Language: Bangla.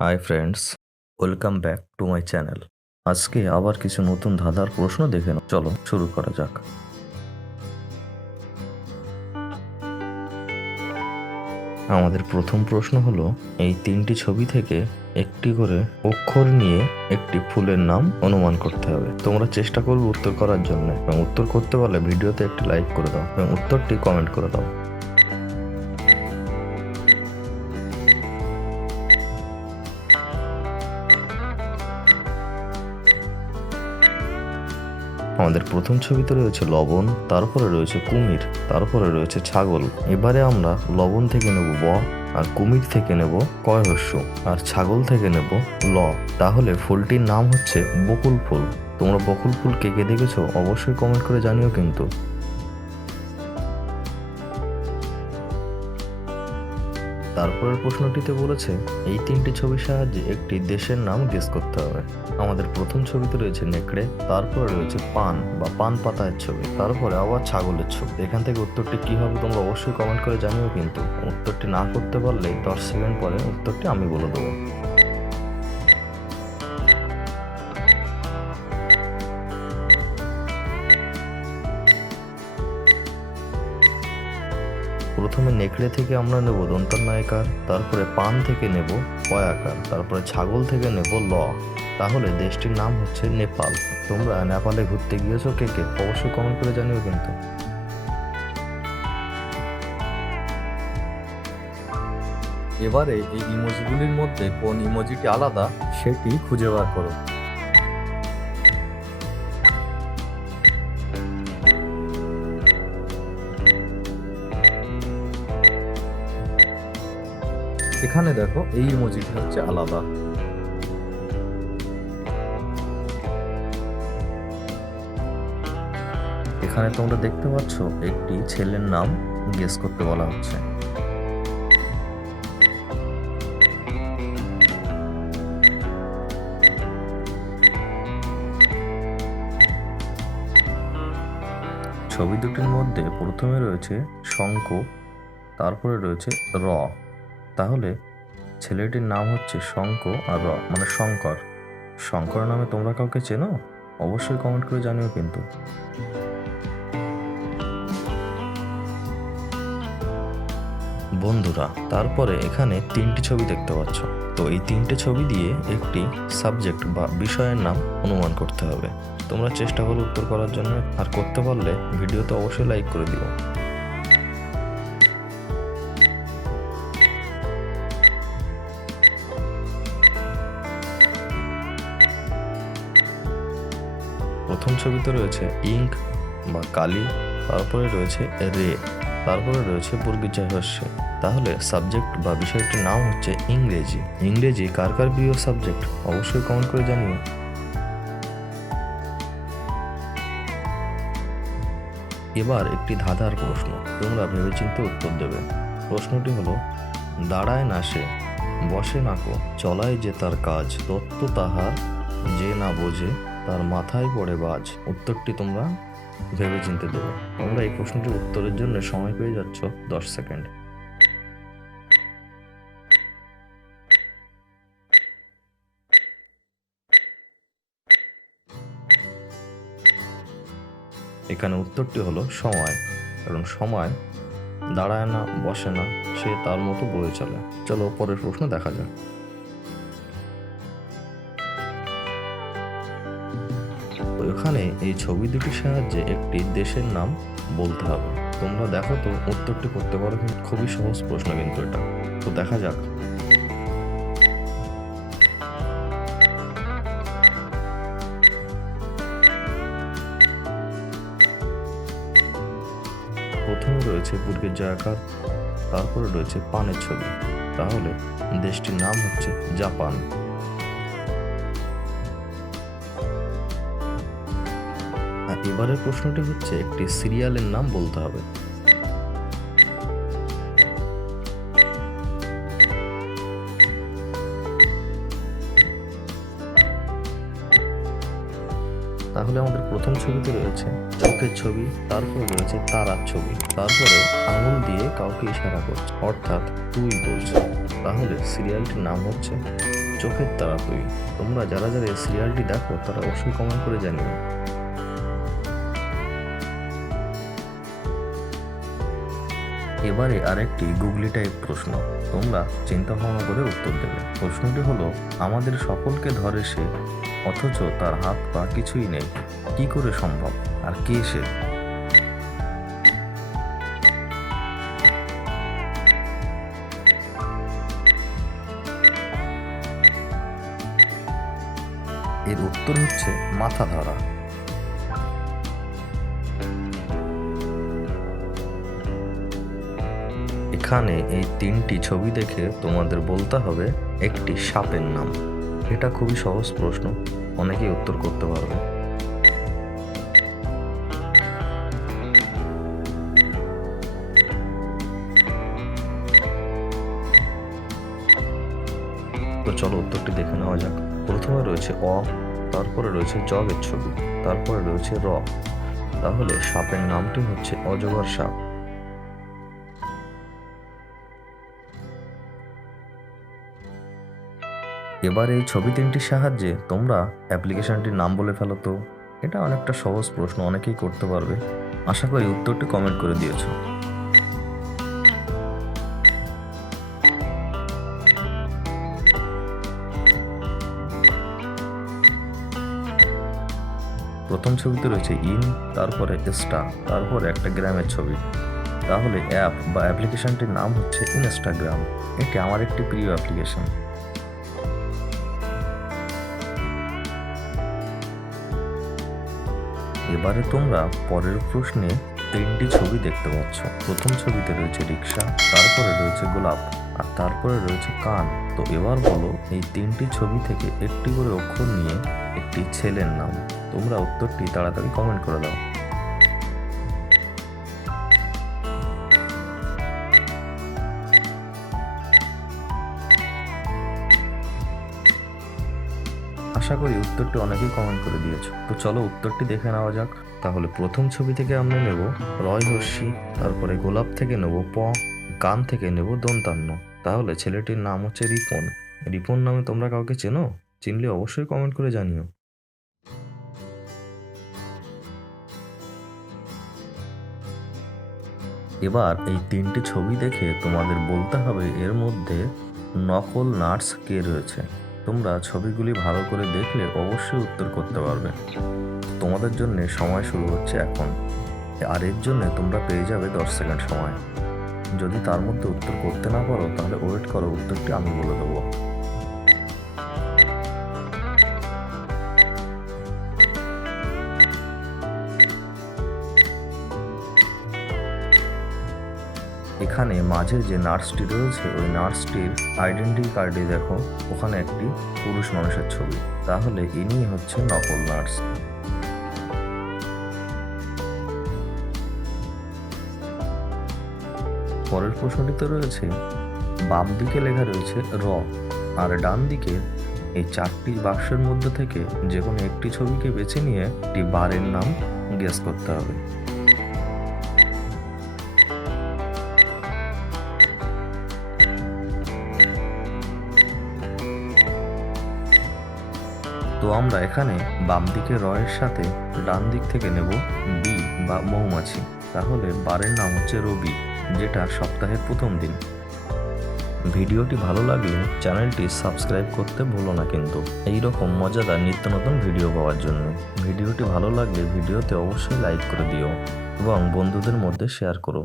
Hi friends, welcome back to my channel. আজকে আবার কিছু নতুন ধাঁধার প্রশ্ন দেখে নাও চলো, শুরু করা যাক। আমাদের প্রথম প্রশ্ন হলো, এই তিনটি ছবি থেকে একটি করে অক্ষর নিয়ে একটি ফুলের নাম অনুমান করতে হবে। তোমরা চেষ্টা করবে উত্তর করার জন্য। এবং উত্তর করতে পারলে ভিডিওতে একটি লাইক করে দাও এবং উত্তরটি কমেন্ট করে দাও। আমাদের প্রথম ছবিতে রয়েছে লবণ, তারপরে রয়েছে কুমির, তারপরে রয়েছে ছাগল। এবারে আমরা লবণ থেকে নেব ব আর কুমির থেকে নেব কয়হস্য আর ছাগল থেকে নেব ল। তাহলে ফুলটির নাম হচ্ছে বকুল ফুল। তোমরা বকুল ফুল কে কে দেখেছ অবশ্যই কমেন্ট করে জানিও কিন্তু। তারপরের প্রশ্নটিতে বলেছে, এই তিনটি ছবির সাহায্যে একটি দেশের নাম গেস করতে হবে। আমাদের প্রথম ছবিতে রয়েছে নেকড়ে, তারপরে রয়েছে পান বা পান পাতায়ের ছবি, তারপরে আবার ছাগলের ছবি। এখান থেকে উত্তরটি কি হবে তোমরা অবশ্যই কমেন্ট করে জানিও কিন্তু। উত্তরটি না করতে পারলে দশ সেকেন্ড পরে উত্তরটি আমি বলে দেবো। প্রথমে নেকড়ে থেকে আমরা নেব দন্তার নায়িকার তারপরে পান থেকে নেব পয়াকার, তারপরে ছাগল থেকে নেব ল। তাহলে দেশটির নাম হচ্ছে নেপাল। তোমরা নেপালে ঘুরতে গিয়েছো কে কে? অবশ্যই কমেন্ট করে জানিও কিন্তু। এবারে এই ইমোজিগুলির মধ্যে কোন ইমোজিটি আলাদা, সেটি খুঁজে বার করো। এখানে দেখো, এই ইমোজিটি হচ্ছে আলাদা। এখানে তোমরা দেখতে পাচ্ছ, একটি ছেলের নাম গেস করতে বলা হচ্ছে। ছবি দুটির মধ্যে প্রথমে রয়েছে শঙ্খ, তারপরে রয়েছে র। তাহলে ছেলেটির নাম হচ্ছে শঙ্খ আর মানে শঙ্কর। শঙ্কর নামে তোমরা কাউকে চেনো? অবশ্যই কমেন্ট করে জানিও কিন্তু। বন্ধুরা, তারপরে এখানে তিনটি ছবি দেখতে পাচ্ছ। তো এই তিনটে ছবি দিয়ে একটি সাবজেক্ট বা বিষয়ের নাম অনুমান করতে হবে। তোমরা চেষ্টা করো উত্তর করার জন্য আর করতে পারলে ভিডিওতে অবশ্যই লাইক করে দিও। প্রথম ছবিতে রয়েছে ইঙ্ক বা কালি, তারপরে রয়েছে রে, তারপরে রয়েছে বর্গীজয় হস্যে তাহলে সাবজেক্ট বা বিষয়টির নাম হচ্ছে ইংরেজি। ইংরেজি কার কার প্রিয় সাবজেক্ট? অবশ্যই কমেন্ট করে জানিও। এবার একটি ধাঁধার প্রশ্ন। তোমরা ভেবেচিন্তে উত্তর দেবে। প্রশ্নটি হলো, দাঁড়ায় না সে, বসে না কো, চলায় যে তার কাজ, তত্ত্ব তাহার যে না বোঝে তার মাথায় পড়ে বাজ। উত্তরটি তোমরা ভেবে চিনতে দেবে। তোমরা এই প্রশ্নটির উত্তরের জন্য সময় পেয়ে যাচ্ছ দশ সেকেন্ড। এখানে উত্তরটি হলো সময়, কারণ সময় দাঁড়ায় না, বসে না, সে তার মতো বয়ে চলে। চলো পরের প্রশ্ন দেখা যাক। ওখানে এই ছবি দুটির সাহায্যে একটি দেশের নাম বলতে হবে। তোমরা দেখো তো উত্তরটি করতে পারো কিন্তু খুবই সহজ প্রশ্ন কিন্তু এটা। তো দেখা যাক। প্রথমে রয়েছে বুর্গের জয়াকার তারপরে রয়েছে পানের ছবি। তাহলে দেশটির নাম হচ্ছে জাপান। এবারের প্রশ্নটি হচ্ছে, একটি সিরিয়ালের নাম বলতে হবে। তাহলে আমাদের প্রথম ছবিতে রয়েছে চোখের ছবি, তারপরে রয়েছে তারার ছবি, তারপরে আঙুল দিয়ে কাউকে ইশারা করছে, অর্থাৎ তুই বলছে। তাহলে সিরিয়ালটির নাম হচ্ছে চোখের তারা তুই। তোমরা যারা যারা এই সিরিয়ালটি দেখো, তারা অবশ্যই কমেন্ট করে জানিও। এবারে আরেকটি গুগলি টাইপ প্রশ্ন। তোমরা চিন্তা ভাবনা করে উত্তর দেবে। প্রশ্নটি হলো, আমাদের সকলকে ধরে সে, অথচ তার হাত পা কিছুই নেই। কি করে সম্ভব? আর কে সে? এর উত্তর হচ্ছে মাথা ধরা এখানে এই তিনটি ছবি দেখে তোমাদের বলতে হবে একটি সাপের নাম। এটা খুবই সহজ প্রশ্ন, অনেকেই উত্তর করতে পারবে। তো চলো উত্তরটি দেখে নেওয়া যাক। প্রথমে রয়েছে অ, তারপরে রয়েছে জগের ছবি, তারপরে রয়েছে র। তাহলে সাপের নামটি হচ্ছে অজগর সাপ। এবার এই ছবি তিনটির সাহায্যে তোমরা অ্যাপ্লিকেশনটির নাম বলে ফেলো তো। এটা অনেকটা সহজ প্রশ্ন, অনেকেই করতে পারবে। আশা করি উত্তরটি কমেন্ট করে দিয়েছ। প্রথম ছবিতে রয়েছে ইন, তারপরে স্টা তারপরে একটা গ্রামের ছবি। তাহলে অ্যাপ বা অ্যাপ্লিকেশনটির নাম হচ্ছে ইনস্টাগ্রাম। এটি আমার একটি প্রিয় অ্যাপ্লিকেশন। এবারে তোমরা পরের প্রশ্নে তিনটি ছবি দেখতে পাচ্ছ। প্রথম ছবিতে রয়েছে রিক্সা তারপরে রয়েছে গোলাপ, আর তারপরে রয়েছে কান। তো এবার বলো, এই তিনটি ছবি থেকে একটি করে অক্ষর নিয়ে একটি ছেলের নাম। তোমরা উত্তরটি তাড়াতাড়ি কমেন্ট করে দাও। আশা করি উত্তরটি অনেকেই কমেন্ট করে দিয়েছ। তো চলো উত্তরটি দেখে নেওয়া যাক। তাহলে প্রথম ছবি থেকে আমরা নেব রয় হর্ষি তারপরে গোলাপ থেকে নেব প, কান থেকে নেব দন্তান্ন। তাহলে ছেলেটির নাম হচ্ছে রিপন। রিপন নামে তোমরা কাউকে চেনো? চিনলে অবশ্যই কমেন্ট করে জানিও। এবার এই তিনটি ছবি দেখে তোমাদের বলতে হবে এর মধ্যে নকল নার্স কে রয়েছে। তোমরা ছবিগুলি ভালো করে দেখলে অবশ্যই উত্তর করতে পারবে। তোমাদের জন্য সময় শুরু হচ্ছে এখন। আর এর জন্য তোমরা পেয়ে যাবে দশ সেকেন্ড সময়। যদি তার মধ্যে উত্তর করতে না পারো, তাহলে ওয়েট করো, উত্তরটি আমি বলে দেবো। এখানে মাঝে যে নার্সটি রয়েছে, ওই নার্সটির আইডেন্টি কার্ডে দেখো। ওখানে একটি পুরুষ মানুষের ছবি। তাহলে ইনি হচ্ছে নকল নার্স। পরের প্রশ্নটিতে রয়েছে, বাম দিকে লেখা রয়েছে র, আর ডান দিকে এই চারটি বাক্সের মধ্যে থেকে যে কোনো একটি ছবিকে বেছে নিয়ে একটি বারের নাম গেস করতে হবে। আমরা এখানে বাম দিকে রয়ের সাথে ডান দিক থেকে নেব বি বা মৌমাছি। তাহলে বারের নাম হচ্ছে রবি, যেটা সপ্তাহের প্রথম দিন। ভিডিওটি ভালো লাগলে চ্যানেলটি সাবস্ক্রাইব করতে ভুলো না কিন্তু। এই রকম মজাদার নিত্য নতুন ভিডিও পাওয়ার জন্য। ভিডিওটি ভালো লাগলে ভিডিওতে অবশ্যই লাইক করে দিও এবং বন্ধুদের মধ্যে শেয়ার করো।